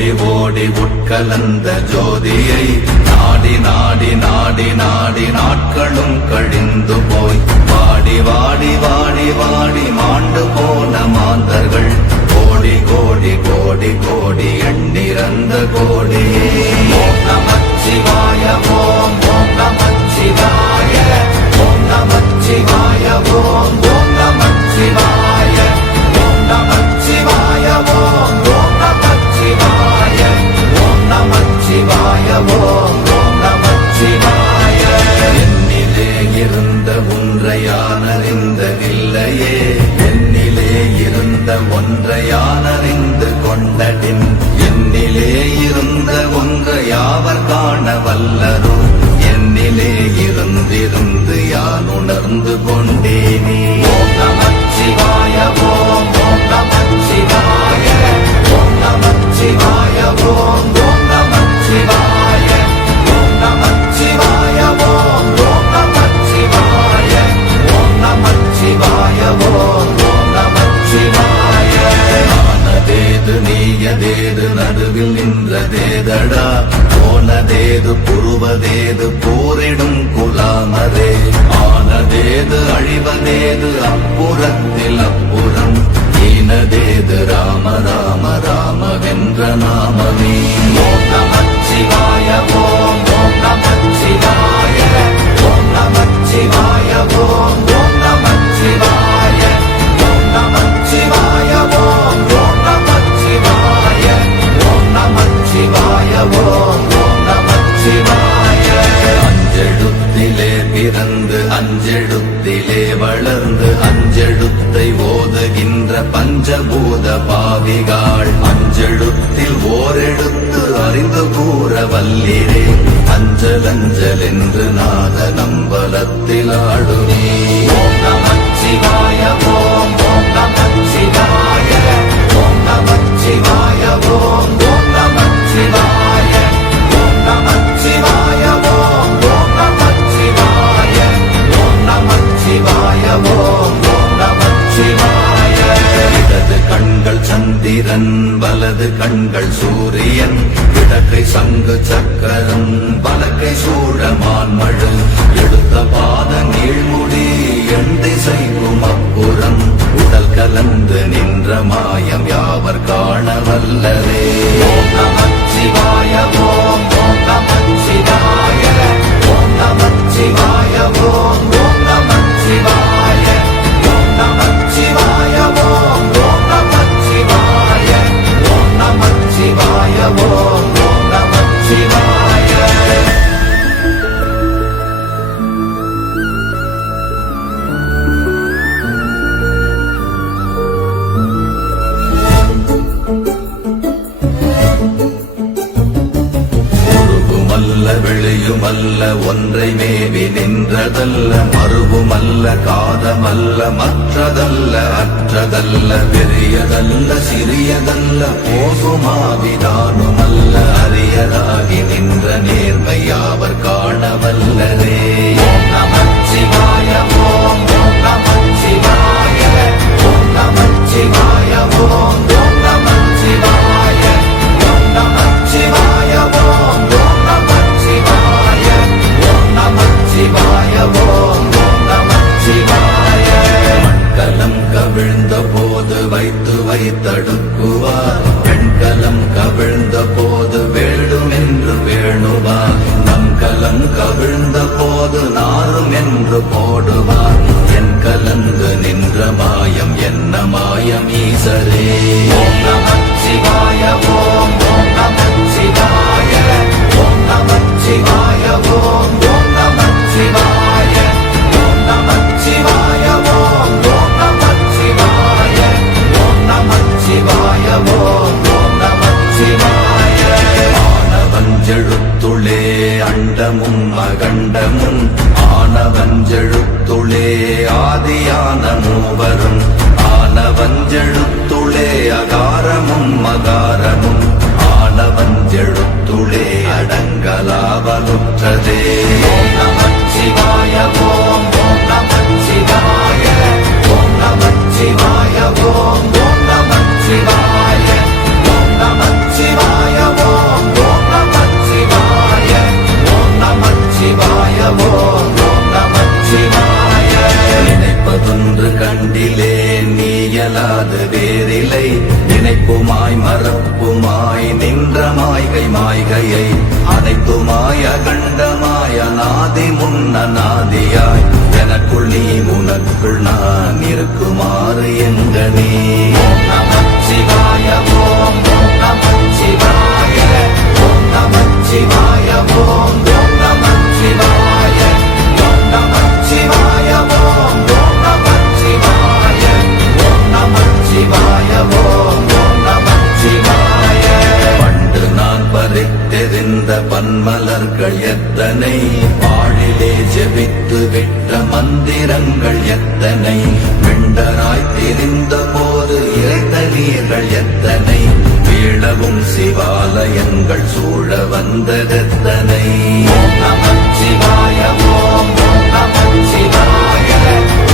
ஓடி ஓடி உட்கலந்த ஜோதியை நாடி நாடி நாடி நாடி நாட்களும் கழிந்து போய் வாடி வாடி வாடி வாடி மாண்டு போன மாந்தர்கள் கோடி கோடி கோடி கோடி எண்ணிறந்த கோடியே. ஓம் நமச்சிவாய ஓம் ஓம் நமச்சிவாய ஓம் நமச்சிவாய ஓம் ஓம் நமச்சிவாய ஓம் நமச்சிவாய ஓம் ஓம் நமச்சிவாய ஓம் நமச்சிவாய ஓம் ஓம் நமச்சிவாய. என்னிலே இருந்த ஒன்றையானறிந்ததில்லையே என்னிலே இருந்த ஒன்றையானறிந்து கொண்டடின் என்னிலே இருந்த ஒன்றை யாவர் காண வல்லரோ என்னிலே இருந்திருந்து யான் உணர்ந்து கொண்டேனே. ஓம் நமச்சிவாய ஓம் ஓம் நமச்சிவாய ஓம் நமச்சிவாய ஓம் ஓம் நமச்சிவாய ஓம் நமச்சிவாய ஓம் ஓம் நமச்சிவாய ஓம் நமச்சிவாய ஓம் ஓம் நமச்சிவாய. ஆனதேது நீயதேது நடுவில் நின்றதேதடா போனதேது புருவதேது போரிடும் குலாமரே ஆனதேது அழிவதேது அப்புறத்தில் அப்புறம் ஈனதேது ராம ராம ராமவென்ற நாமமே. ஓம் நமச்சிவாய ஓம் ஓம் நமச்சிவாய ஓம் நமச்சிவாய ஓம் ஓம் நமச்சிவாய ஓம் நமச்சிவாய ஓம் ஓம் நமச்சிவாய ஓம் நமச்சிவாய ஓம் ஓம் நமச்சிவாய. அஞ்செழுத்திலே பிறந்து அஞ்செழுத்திலே வளர்ந்து அஞ்செழுத்தை ஓதுகின்ற பஞ்சபூத பாவிகாள் அஞ்செழுத்தில் ஓரெழுத்து அறிந்து கூற வல்லிரே அஞ்சல் அஞ்சல் என்று நாத நம்பலத்தில் ஆடுமே. ஓம் நமச்சிவாய ஓம் ஓம் நமச்சிவாய ஓம் நமச்சிவாய ஓம் ஓம் நமச்சிவாய ஓம் நமச்சிவாய ஓம் ஓம் நமச்சிவாய ஓம் நமச்சிவாய ஓம் ஓம் நமச்சிவாய. இடது கண்கள் சந்திரன் வலது கண்கள் சூரியன் இடக்கை சங்கு சக்கரம் வலக்கை சூழமான்மழு எடுத்த பாத நீழ்முடி எண் திசைக்கும் அப்புறம் உடல் கலந்து நின்ற மாயம் யாவர் காண வல்லரே. ஓம் நமச்சிவாய ஓம் ஓம் நமச்சிவாய ஓம் நமச்சிவாய ஓம் ஓம் நமச்சிவாய ஓம் நமச்சிவாய ஓம் ஓம் நமச்சிவாய ஓம் நமச்சிவாய ஓம் ஓம் நமச்சிவாய. வெளியுமல்ல ஒன்றை மேவி நின்றதல்ல மறுவுமல்ல காதமல்ல மற்றதல்ல அற்றதல்ல பெரியதல்ல சிறியதல்ல போகுமாவிதானுமல்ல அரியதாகி நின்ற நேர்மையாவர் காண வல்லரே. ஓம் நமச்சிவாய ஓம் ஓம் நமச்சிவாய ஓம் நமச்சிவாய ஓம் ஓம் நமச்சிவாய ஓம் நமச்சிவாய ஓம் ஓம் நமச்சிவாய ஓம் நமச்சிவாய ஓம் ஓம் நமச்சிவாய. மண்கலம் கவிழ்ந்த போது வைத்து வைத்தடுக்குவார் பெண்கலம் கவிழ்ந்த போது வேடும் என்று வேணுவார் நம்கலம் கவிழ்ந்த போது நாரும் என்று போடுவார் என் கலந்து நின்ற மாயம் என்ன மாயம் ஈசரே. ஓம் நமச்சிவாய ஓம் ஓம் நமச்சிவாய ஓம் நமச்சிவாய ஓம் ஓம் நமச்சிவாய ஓம் நமச்சிவாய ஓம் ஓம் நமச்சிவாய ஓம் நமச்சிவாய ஓம் ஓம் நமச்சிவாய. ஆனவஞ்செழுத்துளே அண்டமும் அகண்டமும் ஆனவஞ்செழுத்துளே ஆதியான மூவரும் ஆனவஞ்செழுத்துளே அகாரமும் மகாரமும் ஆனவஞ்செழுத்துளே அடங்கலாவலுற்றதே. ஓம் நமச்சிவாய ஓம் ஓம் நமச்சிவாய ஓம் நமச்சிவாய ஓம் ஓம் நமச்சிவாய ஓம் நமச்சிவாய ஆதி முன்னநாதியாய் எனக்குள் நீ உனக்குள் நான் இருக்குமாறு எங்கனே. ஓம் நமச்சிவாய ஓம் நமச்சிவாய ஓம் நமச்சிவாய ஓம் நமச்சிவாய ஓம் நமச்சிவாய ஓம் நமச்சிவாய ஓம் நமச்சிவாய ஓம் நமச்சிவாய. பண்டு நான் பறித்தெறிந்த பன்மலர்கள் எத்தனை, பாழிலே ஜெபித்து விட்ட மந்திரங்கள் எத்தனை, விண்டராய் திரிந்த போது இறைத்த நீர்கள் எத்தனை, வீழவும் சிவாலயங்கள் சூழ வந்ததெத்தனை. ஓம் நமச்சிவாய ஓம் நமச்சிவாய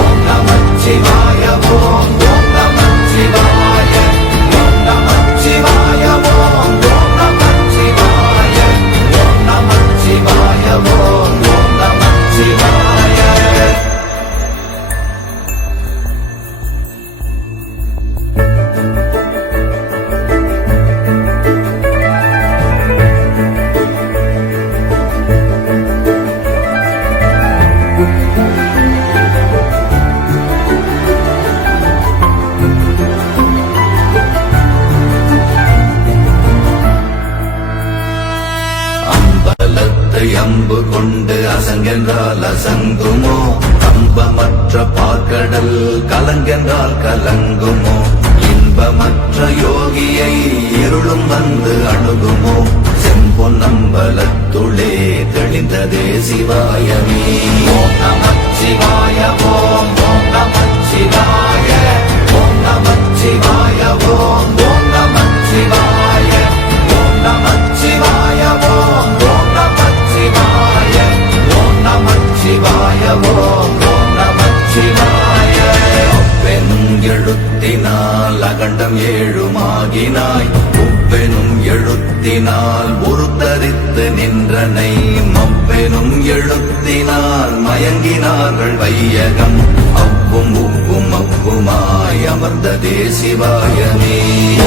ஓம் நமச்சிவாய ஓம் நமச்சிவாய ஓம் நமச்சிவாய ஓம் நமச்சிவாய ஓம் நமச்சிவாய ஓம் நமச்சிவாய. அம்பலத்தை அம்பு கொண்டு அசங்கென்றால் அசங்குமோ, கம்பமற்ற பார்க்கடல் கலங்கென்றால் கலங்குமோ, இன்பமற்ற யோகியை இருளும் வந்து அணுகுமோ, செம்பொன்னம்பலத்துளே தெளிந்ததே சிவாயமே. ஓம் நமச்சிவாய ஓம் நமச்சிவாய ஓம் நமச்சிவாய ஓம் நமச்சிவாய ஓம் நமச்சிவாய ஓம் நமச்சிவாய ஓம் நமச்சிவாய ஓம் நமச்சிவாய. அப்பெனும் எழுத்தினால் அகண்டம் ஏழுமாகினாய், உப்பெனும் எழுத்தினால் உருத்தரித்து நின்றனை, மப்பெனும் எழுத்தினால் மயங்கினார்கள் வையகம், அவ்வும் உப்பும் அப்புமாய் அமர்ந்ததே சிவாயமே.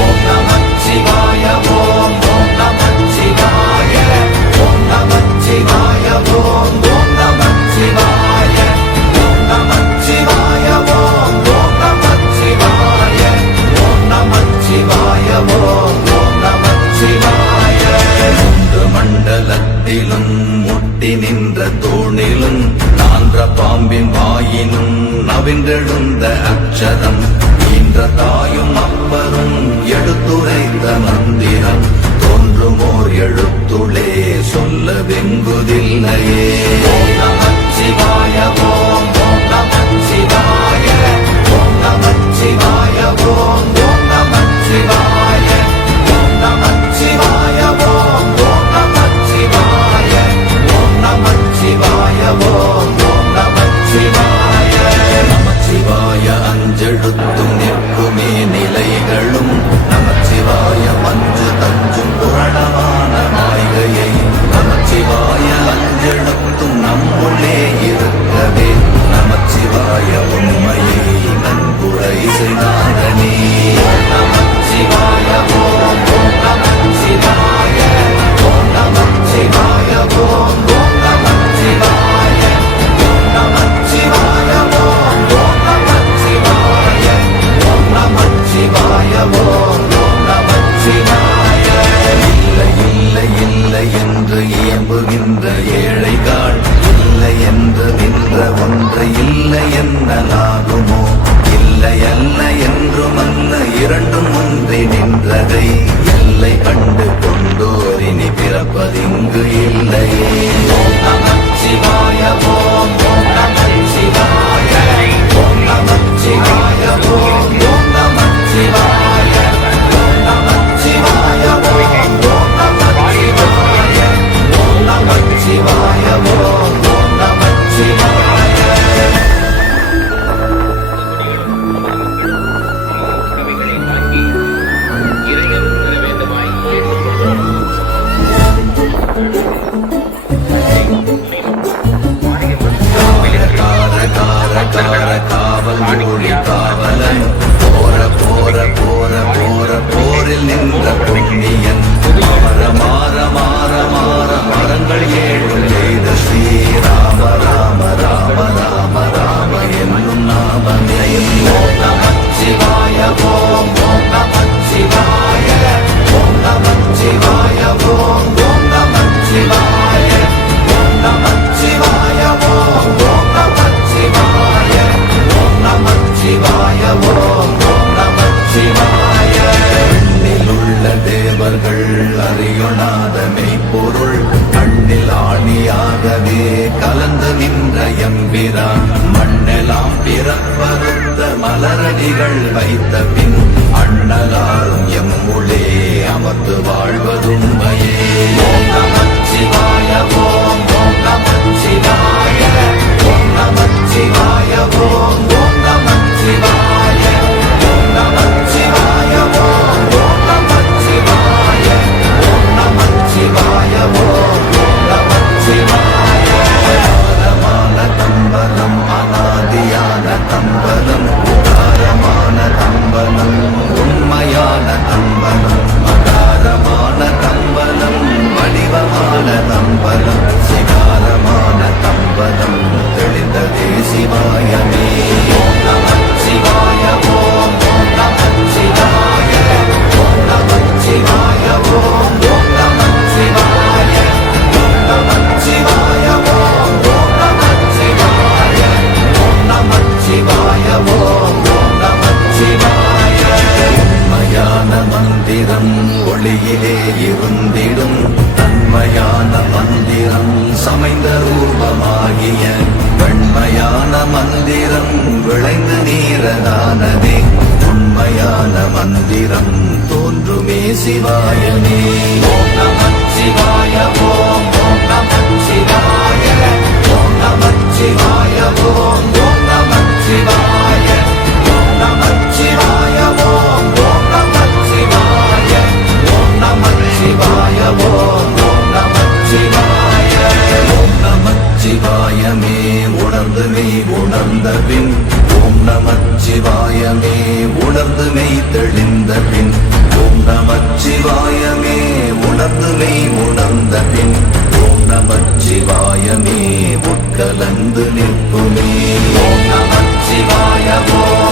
ஓம் நமச்சிவாய ஓம் நமச்சிவாய ஓம் நமச்சிவாய ஓம் நமச்சிவாய ஓம் நமச்சிவாய ஓம் நமச்சிவாய ஓம் நமச்சிவாய ஓம் நமச்சிவாய. மூன்று மண்டலத்திலும் முட்டி நின்ற தூணிலும் நான்ற பாம்பின் வாயினும் நவின்றெழுந்த அக்ஷரம், ஈன்ற தாயும் அப்பரும் எடுத்துரைத்த மந்திரம், தோன்றுமோர் எழுத்துளே சொல்ல வெங்குதில்லையே. ஓம் நமச்சிவாய ஓம் நமச்சிவாய ஓம் நமச்சிவாய ஓம் நமச்சிவாய ஓம் நமச்சிவாய ஓம் நமச்சிவாய ஓம் நமச்சிவாய ஓம் நமச்சிவாய. நமச்சிவாய அஞ்செழுத்தும் நிற்குமே நிலைகளும், நமச்சிவாய மஞ்சு தஞ்சும் புரணமான மாய்கையை, நமச்சிவாய அஞ்செழுத்தும் நம்முள்ளே இருக்கவே, நமச்சிவாய உண்மையை நன்குரை செய்தாரனே. நமச்சிவாய ஓம் நமச்சிவாய ஓம் நமச்சிவாய ஓம் நமச்சிவாய ஓம் நமச்சிவாய ஓம் நமச்சிவாய தம்பிரான் மண்ணெல்லாம் பிறப்பறுத்த மலரடிகள் வைத்த பின் அண்ணலாரும் எம்முளே அமர்ந்து வாழ்வதுண்மையே. ஓம் நமச்சிவாய ஓம் ஓம் நமச்சிவாய ஓம் நமச்சிவாய ஓம் ஓம் நமச்சிவாய ஓம் நமச்சிவாய ஓம் ஓம் நமச்சிவாய ஓம் நமச்சிவாய ஓம் ஓம் நமச்சிவாய. உதாரமான தம்பலம் அநாதியான தம்பலம் உதாரமான தம்பலம் உண்மையான தம்பலம் மகாரமான தம்பலம் வடிவமான தம்பலம் சிகாரமான தம்பலம் தெளிந்ததே சிவாயமே. ஓம் நமச்சிவாய ஓம் ஓம் நமச்சிவாய ஓம் நமச்சிவாய ஓம் ஓம் நமச்சிவாய ஓம் நமச்சிவாய ஓம் ஓம் நமச்சிவாய ஓம் நமச்சிவாய ஓம் ஓம் நமச்சிவாய. உண்மையான மந்திரம் ஒளியிலே இருந்திடும் தன்மையான மந்திரம் சமைந்த ரூபமாகிய வெண்மையான மந்திரம் விளைந்து நீரதானதே. உண்மையான மந்திரம் தோன்றுமே சிவாயமே. ஓம் நமச்சிவாய ஓம் ஓம் நமச்சிவாய ஓம் நமச்சிவாய ஓம் ஓம் நமச்சிவாய ஓம் நமச்சிவாய ஓம் ஓம் நமச்சிவாய ஓம் நமச்சிவாய ஓம் ஓம் நமச்சிவாய. ஓம் நமச்சிவாயமே உணர்ந்து மெய் உணர்ந்த பின் ஓம் நமச்சிவாயமே உணர்ந்து மெய் தெளிந்த பின் ஓம் நமச்சிவாயமே உணர்ந்து மெய் உணர்ந்த பின் ஓம் நமச்சிவாயமே உட்கலந்து நிற்குமே. ஓம் நமச்சிவாய ஓம்